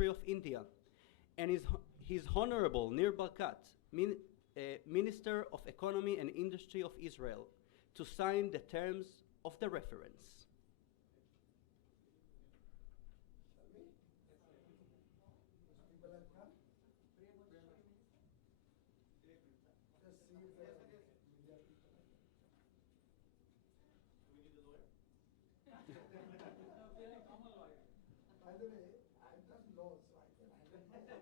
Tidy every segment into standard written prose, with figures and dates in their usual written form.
Ministry of India, and His Honorable Nir Barkat, Minister of Economy and Industry of Israel, to sign the terms of the reference. By the way, I've done law, so I can handle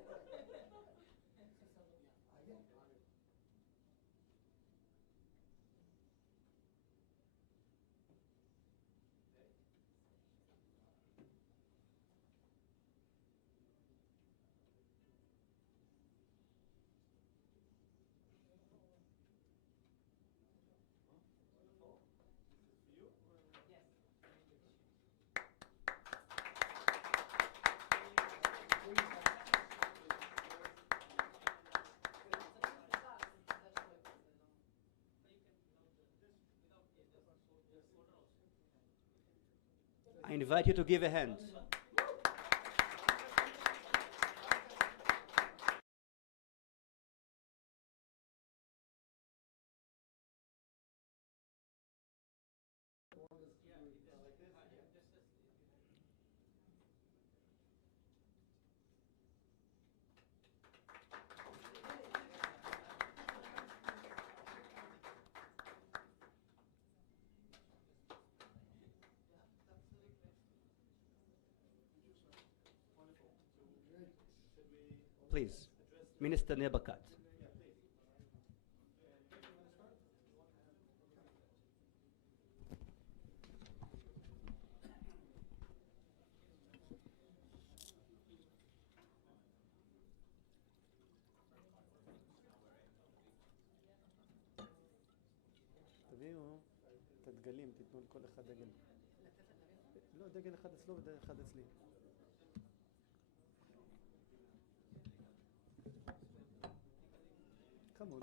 Again? I invite you to give a hand. Please, Minister Nir Barkat. תביאו את הדגלים, תיתנו לכל אחד דגל. לא, דגל אחד אצלו ודגל אחד אצלי. חמוד.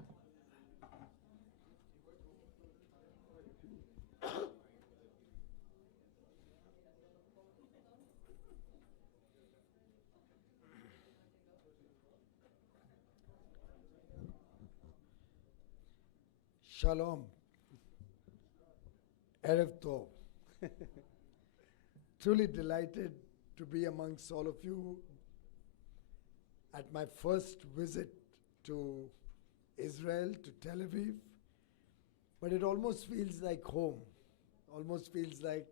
Shalom. Erev Tov. Truly delighted to be amongst all of you at my first visit to Israel, to Tel Aviv. But it almost feels like home. Almost feels like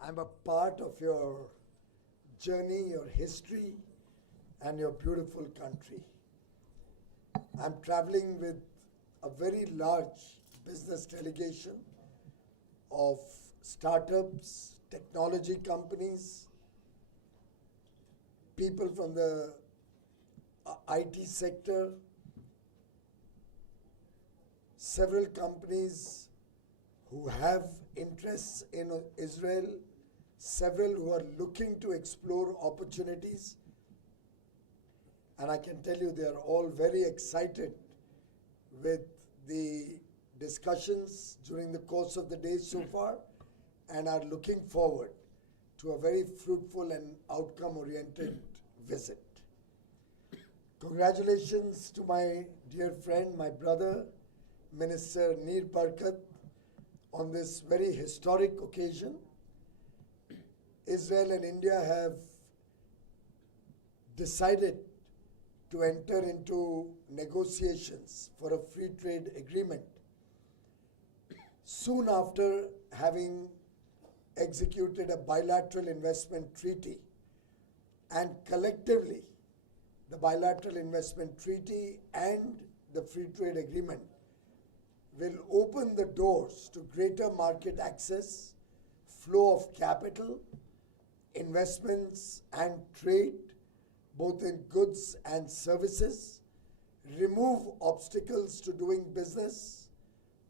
I'm a part of your journey, your history, and your beautiful country. I'm traveling with a very large business delegation of startups, technology companies, people from the IT sector, several companies who have interests in Israel, several who are looking to explore opportunities. And I can tell you they are all very excited with the discussions during the course of the day so far and are looking forward to a very fruitful and outcome-oriented visit. Congratulations to my dear friend, my brother, Minister Nir Barkat, on this very historic occasion. Israel and India have decided to enter into negotiations for a free trade agreement soon after having executed a bilateral investment treaty. And collectively, the bilateral investment treaty and the free trade agreement will open the doors to greater market access, flow of capital, investments and trade, both in goods and services, remove obstacles to doing business,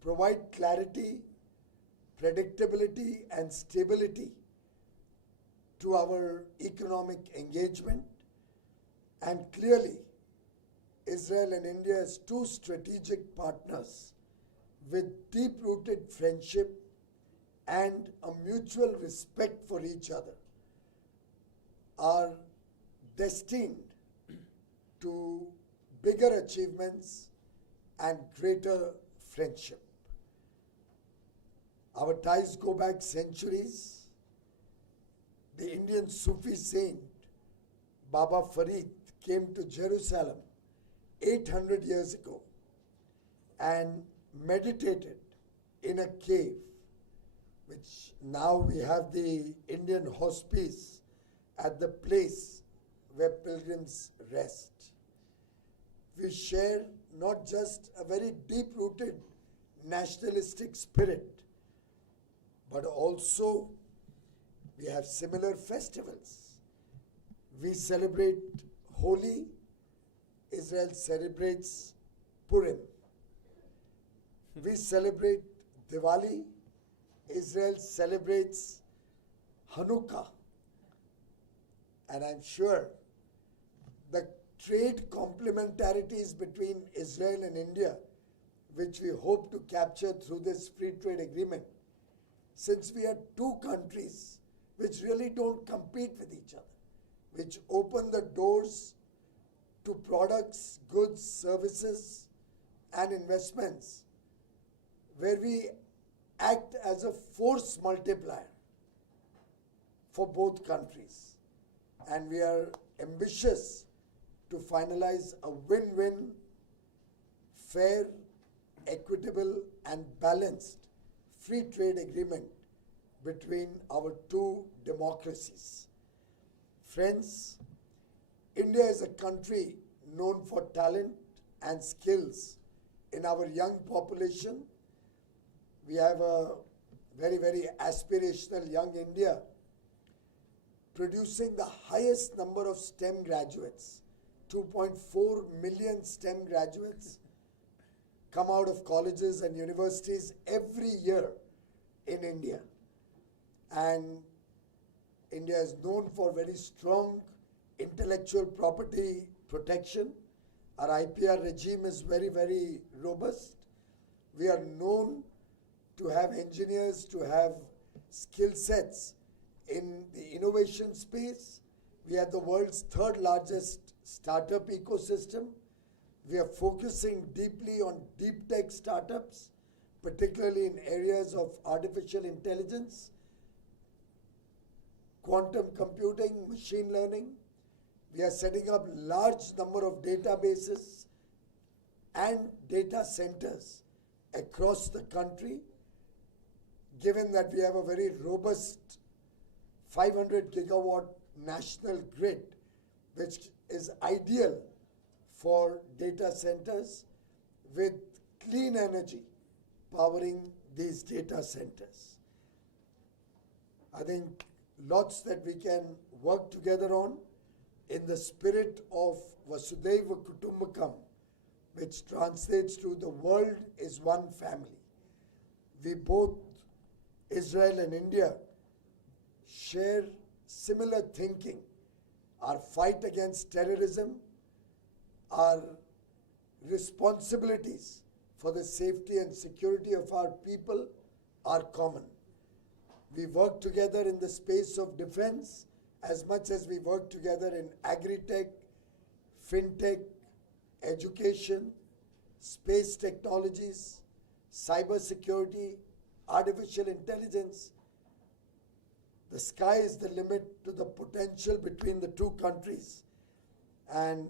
provide clarity, predictability and stability to our economic engagement. And clearly, Israel and India as two strategic partners with deep-rooted friendship and a mutual respect for each other are destined to bigger achievements and greater friendship. Our ties go back centuries. The Indian Sufi saint Baba Farid came to Jerusalem 800 years ago and meditated in a cave, which now we have the Indian hospice at the place where pilgrims rest. We share not just a very deep-rooted nationalistic spirit, but also we have similar festivals. We celebrate Holi, Israel celebrates Purim. We celebrate Diwali, Israel celebrates Hanukkah. And I'm sure the trade complementarities between Israel and India, which we hope to capture through this free trade agreement, since we are two countries which really don't compete with each other, which open the doors to products, goods, services, and investments, where we act as a force multiplier for both countries. And we are ambitious to finalize a win-win, fair, equitable, and balanced free trade agreement between our two democracies. Friends, India is a country known for talent and skills in our young population. We have a very, very aspirational young India, producing the highest number of STEM graduates. 2.4 million STEM graduates come out of colleges and universities every year in India. And India is known for very strong intellectual property protection. Our IPR regime is very, very robust. We are known to have engineers, to have skill sets in the innovation space. We are the world's third largest startup ecosystem. We are focusing deeply on deep tech startups, particularly in areas of artificial intelligence, quantum computing, machine learning. We are setting up large number of databases and data centers across the country, given that we have a very robust 500 gigawatt national grid, which is ideal for data centers with clean energy powering these data centers. I think lots that we can work together on in the spirit of Vasudhaiva Kutumbakam, which translates to the world is one family. We both, Israel and India, share similar thinking. Our fight against terrorism, our responsibilities for the safety and security of our people are common. We work together in the space of defense as much as we work together in agri-tech, fintech, education, space technologies, cyber security, artificial intelligence. The sky is the limit to the potential between the two countries. And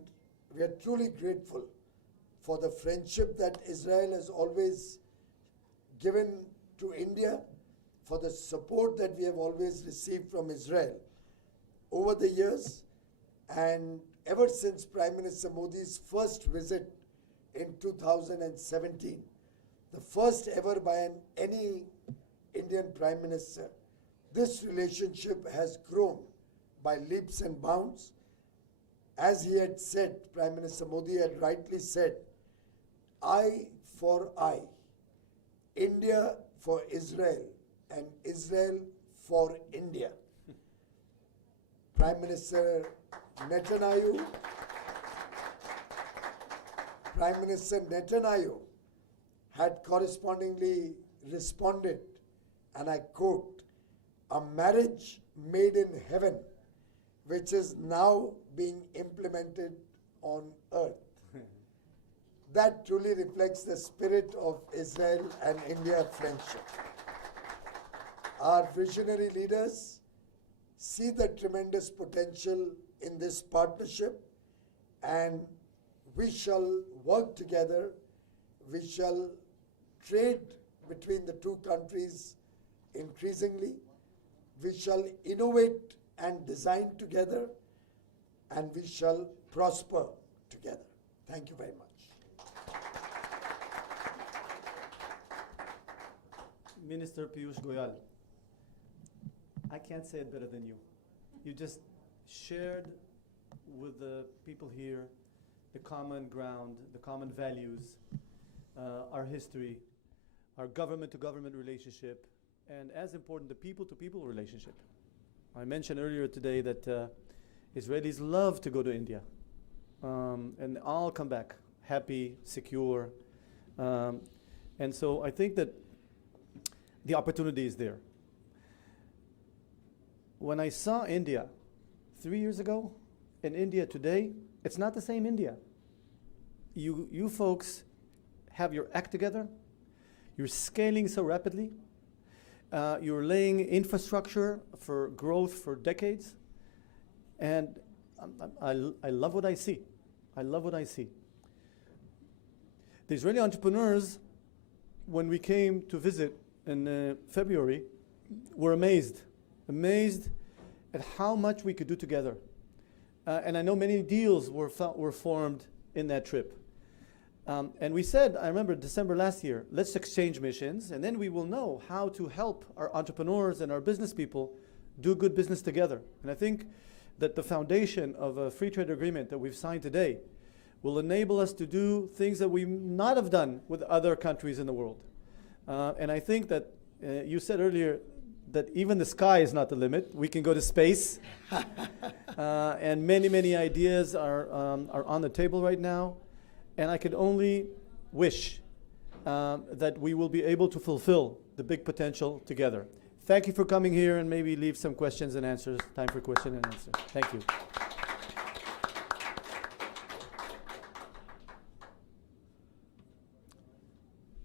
we are truly grateful for the friendship that Israel has always given to India, for the support that we have always received from Israel over the years, and ever since Prime Minister Modi's first visit in 2017, the first ever by any Indian Prime Minister. This relationship has grown by leaps and bounds. As he had said, Prime Minister Modi had rightly said, eye for eye, India for Israel, and Israel for India. Prime Minister Netanyahu had correspondingly responded, and I quote, "A marriage made in heaven which is now being implemented on earth. That truly reflects the spirit of Israel and India friendship. Our visionary leaders see the tremendous potential in this partnership, and we shall work together. We shall trade between the two countries increasingly. We shall innovate and design together, and we shall prosper together. Thank you very much. Minister Piyush Goyal, I can't say it better than you. You just shared with the people here the common ground, the common values, our history, our government-to-government relationship, and as important, the people-to-people relationship. I mentioned earlier today that Israelis love to go to India, and all come back happy, secure, and so I think that the opportunity is there. When I saw India 3 years ago and India today, it's not the same India. You folks have your act together. You're scaling so rapidly. You're laying infrastructure for growth for decades. And I love what I see. I love what I see. The Israeli entrepreneurs, when we came to visit in February, were amazed at how much we could do together. And I know many deals were formed in that trip. And we said, I remember December last year, let's exchange missions, and then we will know how to help our entrepreneurs and our business people do good business together. And I think that the foundation of a free trade agreement that we've signed today will enable us to do things that we not have done with other countries in the world. And I think that you said earlier that even the sky is not the limit. We can go to space. And many, many ideas are on the table right now. And I could only wish that we will be able to fulfill the big potential together. Thank you for coming here, and maybe leave some questions and answers. Time for question and answer. Thank you.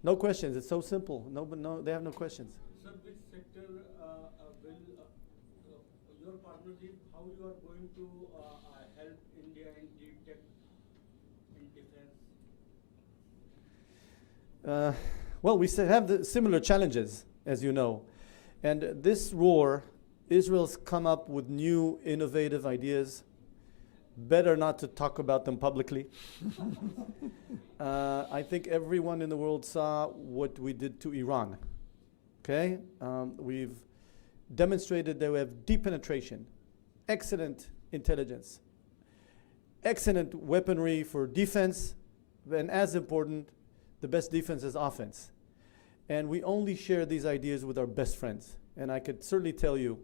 No questions. It's so simple. No, they have no questions. Sir, which sector will your partnership, how you are going to help India in deep tech, in defense? Well, we have the similar challenges, as you know. And this war, Israel's come up with new innovative ideas. Better not to talk about them publicly. I think everyone in the world saw what we did to Iran. Okay? We've demonstrated that we have deep penetration, excellent intelligence, excellent weaponry for defense, and as important, the best defense is offense. And we only share these ideas with our best friends. And I could certainly tell you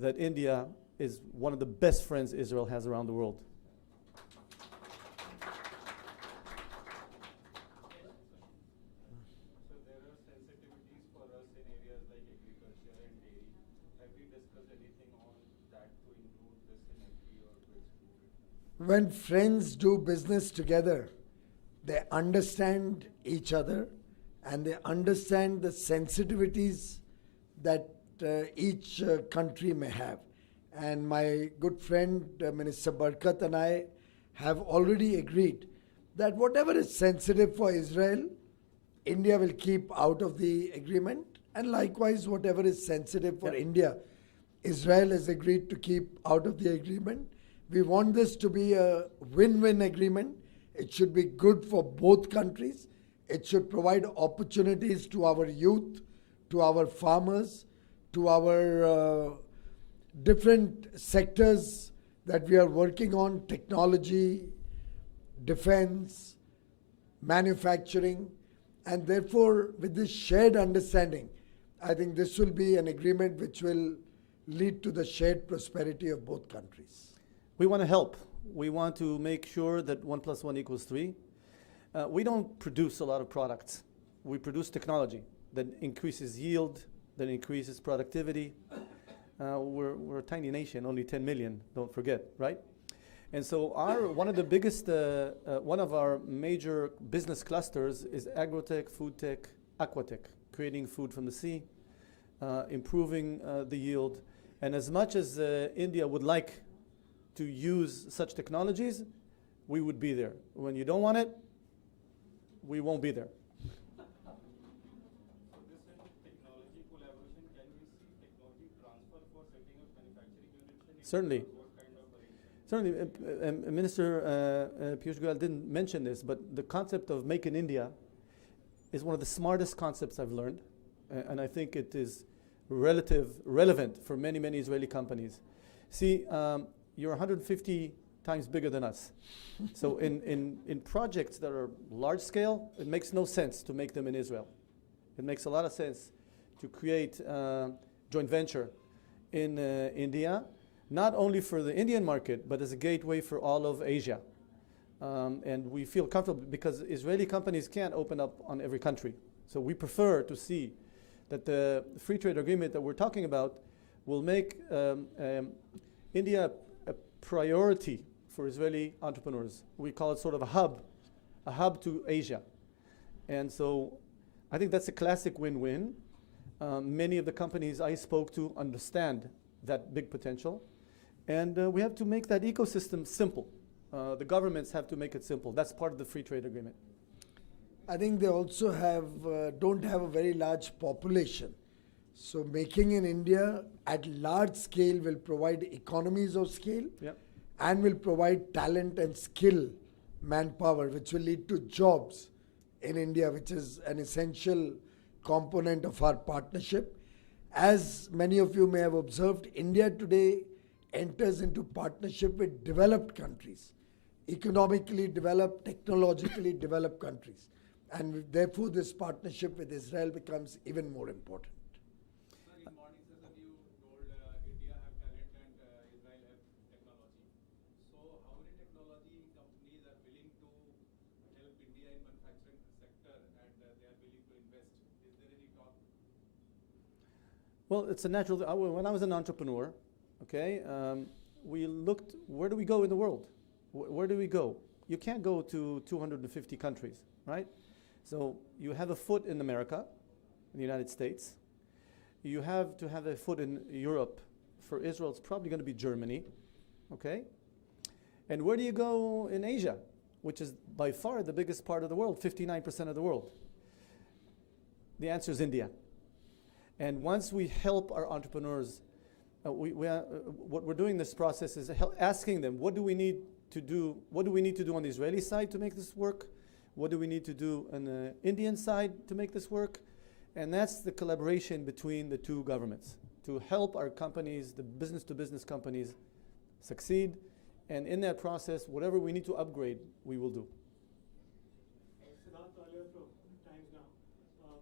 that India is one of the best friends Israel has around the world. So there are sensitivities for us in areas like agriculture and dairy. Have we discussed anything on that to include this in FTA or to exclude it? When friends do business together, they understand each other and they understand the sensitivities that each country may have. And my good friend, Minister Barkat, and I have already agreed that whatever is sensitive for Israel, India will keep out of the agreement. And likewise, whatever is sensitive for India, Israel has agreed to keep out of the agreement. We want this to be a win-win agreement. It should be good for both countries. It should provide opportunities to our youth, to our farmers, to our different sectors that we are working on: technology, defense, manufacturing. And therefore, with this shared understanding, I think this will be an agreement which will lead to the shared prosperity of both countries. We want to help. We want to make sure that 1 + 1 = 3. We don't produce a lot of products. We produce technology that increases yield, that increases productivity, We're a tiny nation, only 10 million, don't forget, right? And so one of the biggest, one of our major business clusters is agrotech, food tech, aquatech, creating food from the sea, improving the yield. And as much as India would like to use such technologies, we would be there. When you don't want it, we won't be there. So this technology collaboration, can we see technology transfer for setting up manufacturing units in India? Certainly. What kind of arrangement? Certainly, Minister Piyush Goyal didn't mention this, but the concept of Make in India is one of the smartest concepts I've learned, and I think it is relevant for many, many Israeli companies. See, you're 150 times bigger than us. So in projects that are large scale, it makes no sense to make them in Israel. It makes a lot of sense to create joint venture in India, not only for the Indian market, but as a gateway for all of Asia. And we feel comfortable because Israeli companies can't open up on every country. So we prefer to see that the free trade agreement that we're talking about will make India a priority for Israeli entrepreneurs. We call it sort of a hub to Asia. And so I think that's a classic win-win. Many of the companies I spoke to understand that big potential. And we have to make that ecosystem simple. The governments have to make it simple. That's part of the free trade agreement. I think they also have don't have a very large population. So making in India at large scale will provide economies of scale. Yep. And will provide talent and skill, manpower, which will lead to jobs in India, which is an essential component of our partnership. As many of you may have observed, India today enters into partnership with developed countries, economically developed, technologically developed countries. And therefore, this partnership with Israel becomes even more important. Sir, in morning session you told India have talent and Israel have technology. So how many technology companies are willing to help India in manufacturing sector and they are willing to invest? Is there any talk? Well, it's a natural, when I was an entrepreneur, okay, we looked, where do we go in the world? Where do we go? You can't go to 250 countries, right? So you have a foot in America, in the United States. You have to have a foot in Europe. For Israel, it's probably going to be Germany, okay? And where do you go in Asia, which is by far the biggest part of the world, 59% of the world? The answer is India. And once we help our entrepreneurs, what we're doing in this process is asking them, what do we need to do? What do we need to do on the Israeli side to make this work? What do we need to do on the Indian side to make this work? And that's the collaboration between the two governments to help our companies, the business-to-business companies, succeed. And in that process, whatever we need to upgrade, we will do. Siddharth earlier from Times Now.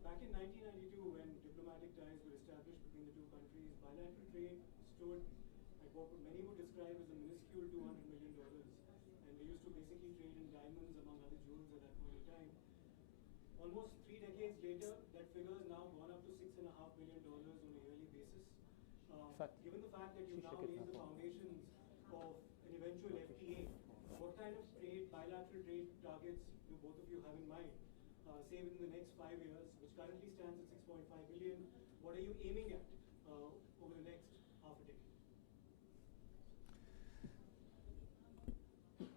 Back in 1992, when diplomatic ties were established between the two countries, bilateral trade stood at what many would describe as a minuscule $200 million. And we used to basically trade in diamonds, among other jewels at that point in time. Almost 3 decades later, that figure has now gone up to $6.5 billion on a yearly basis. Given the fact that you've now laid the foundations of an eventual FTA, what kind of bilateral trade targets do both of you have in mind? Say within the next 5 years, which currently stands at 6.5 billion, what are you aiming at over the next half a decade?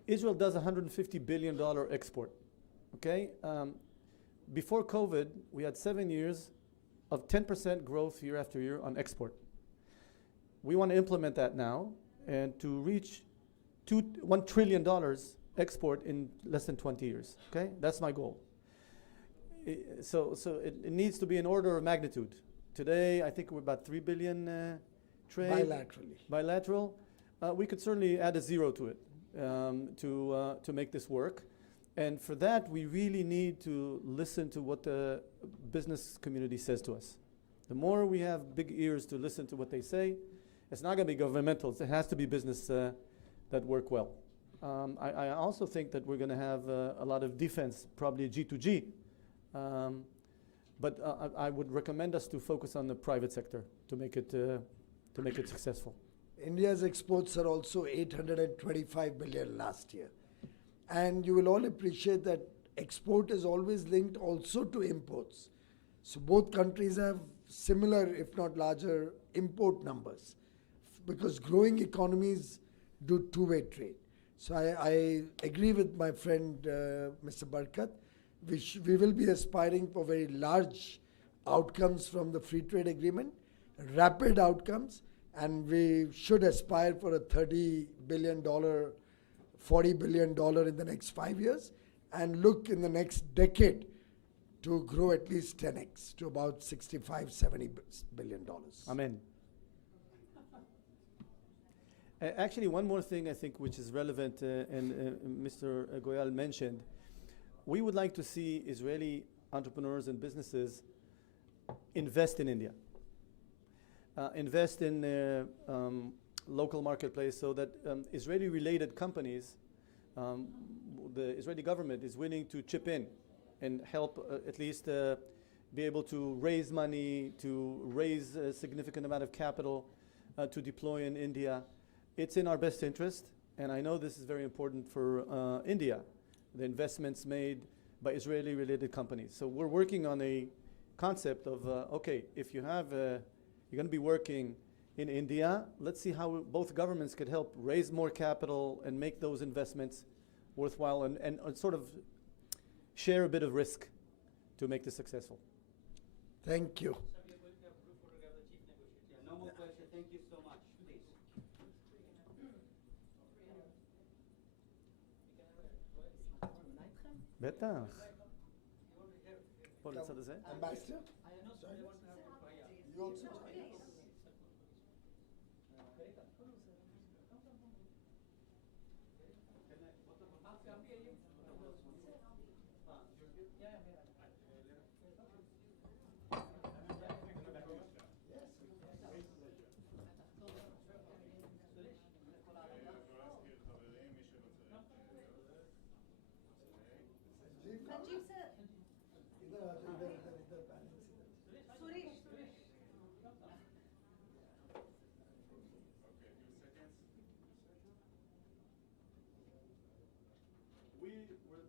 Israel does $150 billion export, okay? Before COVID, we had 7 years of 10% growth year after year on export. We want to implement that now and to reach $1 trillion export in less than 20 years, okay? That's my goal. So it needs to be an order of magnitude. Today, I think we're about 3 billion trade. Bilaterally. Bilateral. We could certainly add a zero to it to make this work. And for that, we really need to listen to what the business community says to us. The more we have big ears to listen to what they say, it's not going to be governmental. It has to be business that work well. I also think that we're going to have a lot of defense, probably G2G. But I would recommend us to focus on the private sector to make it to make it successful. India's exports are also 825 billion last year. And you will all appreciate that export is always linked also to imports. So both countries have similar, if not larger, import numbers because growing economies do two-way trade. So I agree with my friend Mr. Barkat. We will be aspiring for very large outcomes from the free trade agreement, rapid outcomes, and we should aspire for a $30 billion, $40 billion in the next 5 years, and look in the next decade to grow at least 10x to about $65, $70 billion. Amen. Actually, one more thing I think which is relevant, and Mr. Goyal mentioned, we would like to see Israeli entrepreneurs and businesses invest in India, invest in local marketplace so that Israeli-related companies, the Israeli government is willing to chip in and help at least be able to raise money, to raise a significant amount of capital to deploy in India. It's in our best interest, and I know this is very important for India, the investments made by Israeli-related companies. So we're working on a concept of, okay, if you have, you're going to be working in India, let's see how both governments could help raise more capital and make those investments worthwhile and sort of share a bit of risk to make this successful. Thank you. No more questions. Thank you so much. Please. בטח. פה לצד הזה. Ambassador? You also?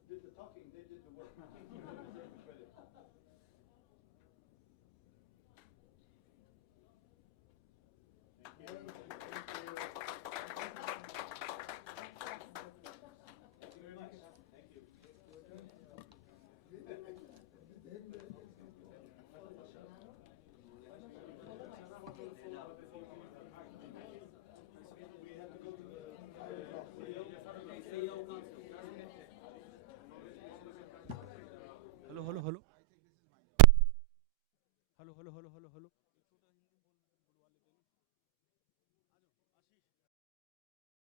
Did the talking, they did the work.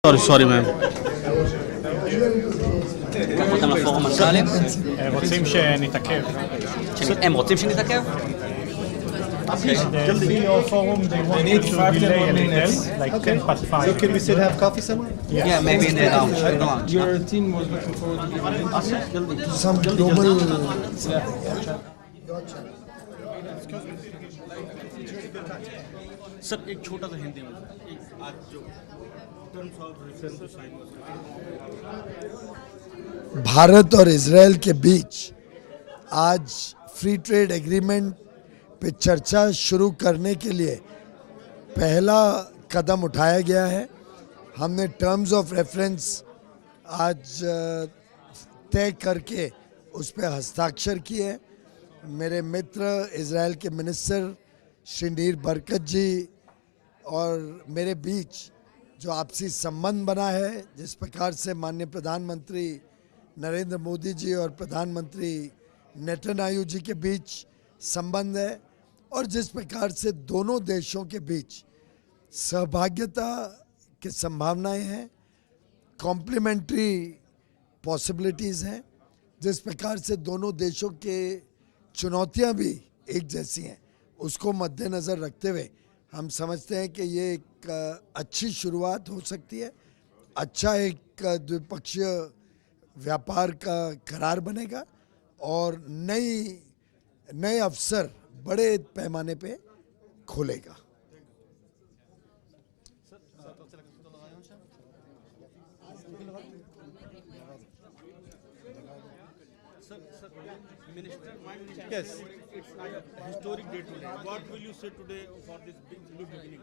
Hello. Sorry, ma'am. לקח אותם לפורום מנכ"לים? רוצים שנתעכב. הם רוצים שנתעכב? The CEO forum, they want to delay a little, like 10 past 5. So can we still have coffee somewhere? Yeah, maybe in the lounge. Your team was looking forward to giving it. Some global. Sir एक छोटा सा हिंदी में आज जो terms of reference sign Bharat और Israel के बीच आज free trade agreement पे चर्चा शुरू करने के लिए पहला कदम उठाया गया है। हमने टर्म्स ऑफ रेफरेंस आज तय करके उस पर हस्ताक्षर किए। मेरे मित्र इजराइल के मिनिस्टर श्री बरकत जी और मेरे बीच जो आपसी संबंध बना है, जिस प्रकार से माननीय प्रधानमंत्री नरेंद्र मोदी जी और प्रधानमंत्री नेतन्याहू जी के बीच संबंध है, और जिस प्रकार से दोनों देशों के बीच सहभागिता की संभावनाएं हैं, कॉम्प्लीमेंट्री पॉसिबिलिटीज़ हैं, जिस प्रकार से दोनों देशों के चुनौतियां भी एक जैसी हैं, उसको मद्देनज़र रखते हुए हम समझते हैं कि ये एक अच्छी शुरुआत हो सकती है, अच्छा एक द्विपक्षीय व्यापार का करार बनेगा और नए अवसर बड़े पैमाने पे खोलेगा। Minister, my minister, Yes. it's a historic day today. What will you say today for this big new beginning?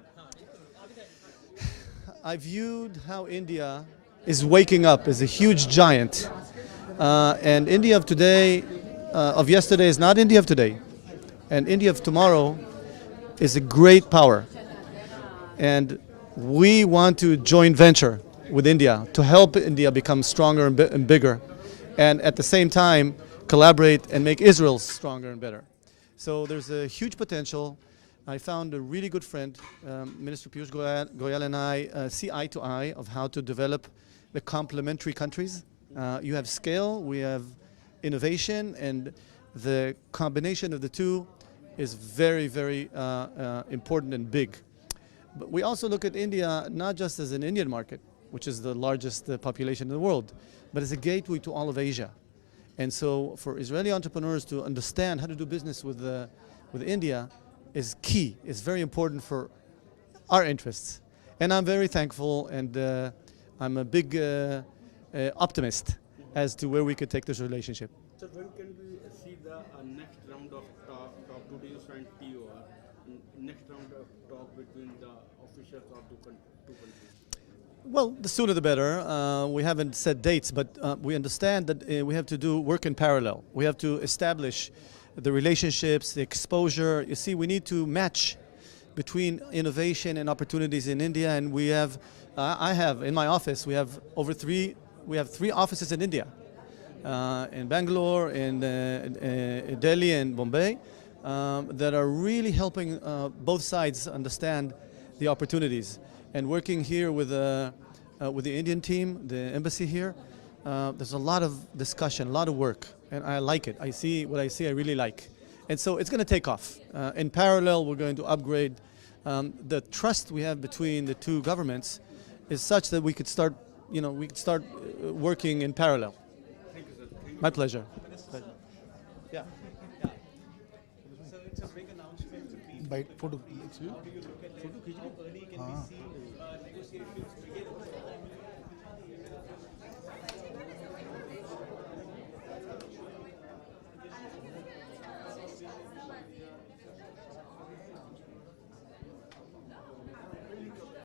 I viewed how India is waking up as a huge giant. And India of today, of yesterday, is not India of today. And India of tomorrow is a great power. And we want to joint venture with India to help India become stronger and bigger. And at the same time, collaborate and make Israel stronger and better. So there's a huge potential. I found a really good friend, Minister Piyush Goyal and I see eye to eye of how to develop the complementary countries. You have scale, we have innovation, and the combination of the two is very, very important and big. But we also look at India not just as an Indian market, which is the largest population in the world, but as a gateway to all of Asia. And so for Israeli entrepreneurs to understand how to do business with India is key, is very important for our interests. And I'm very thankful, and I'm a big optimist as to where we could take this relationship. So when can we see the next round of talk today you signed TOR, next round of talk between the officials of two countries? Well, the sooner the better. We haven't set dates, but we understand that we have to do work in parallel. We have to establish the relationships, the exposure. You see, we need to match between innovation and opportunities in India, and we have, I have in my office, we have three offices in India, in Bangalore, in Delhi, and Bombay, that are really helping both sides understand the opportunities. And working here with the Indian team, the embassy here, there's a lot of discussion, a lot of work, and I like it. I see what I see, I really like. And so it's going to take off. In parallel, we're going to upgrade. The trust we have between the two governments is such that we could start, working in parallel. Thank you, sir. My pleasure. Yeah. So it's a big announcement to be. By photo. How do you look at that? How early can we see negotiations begin?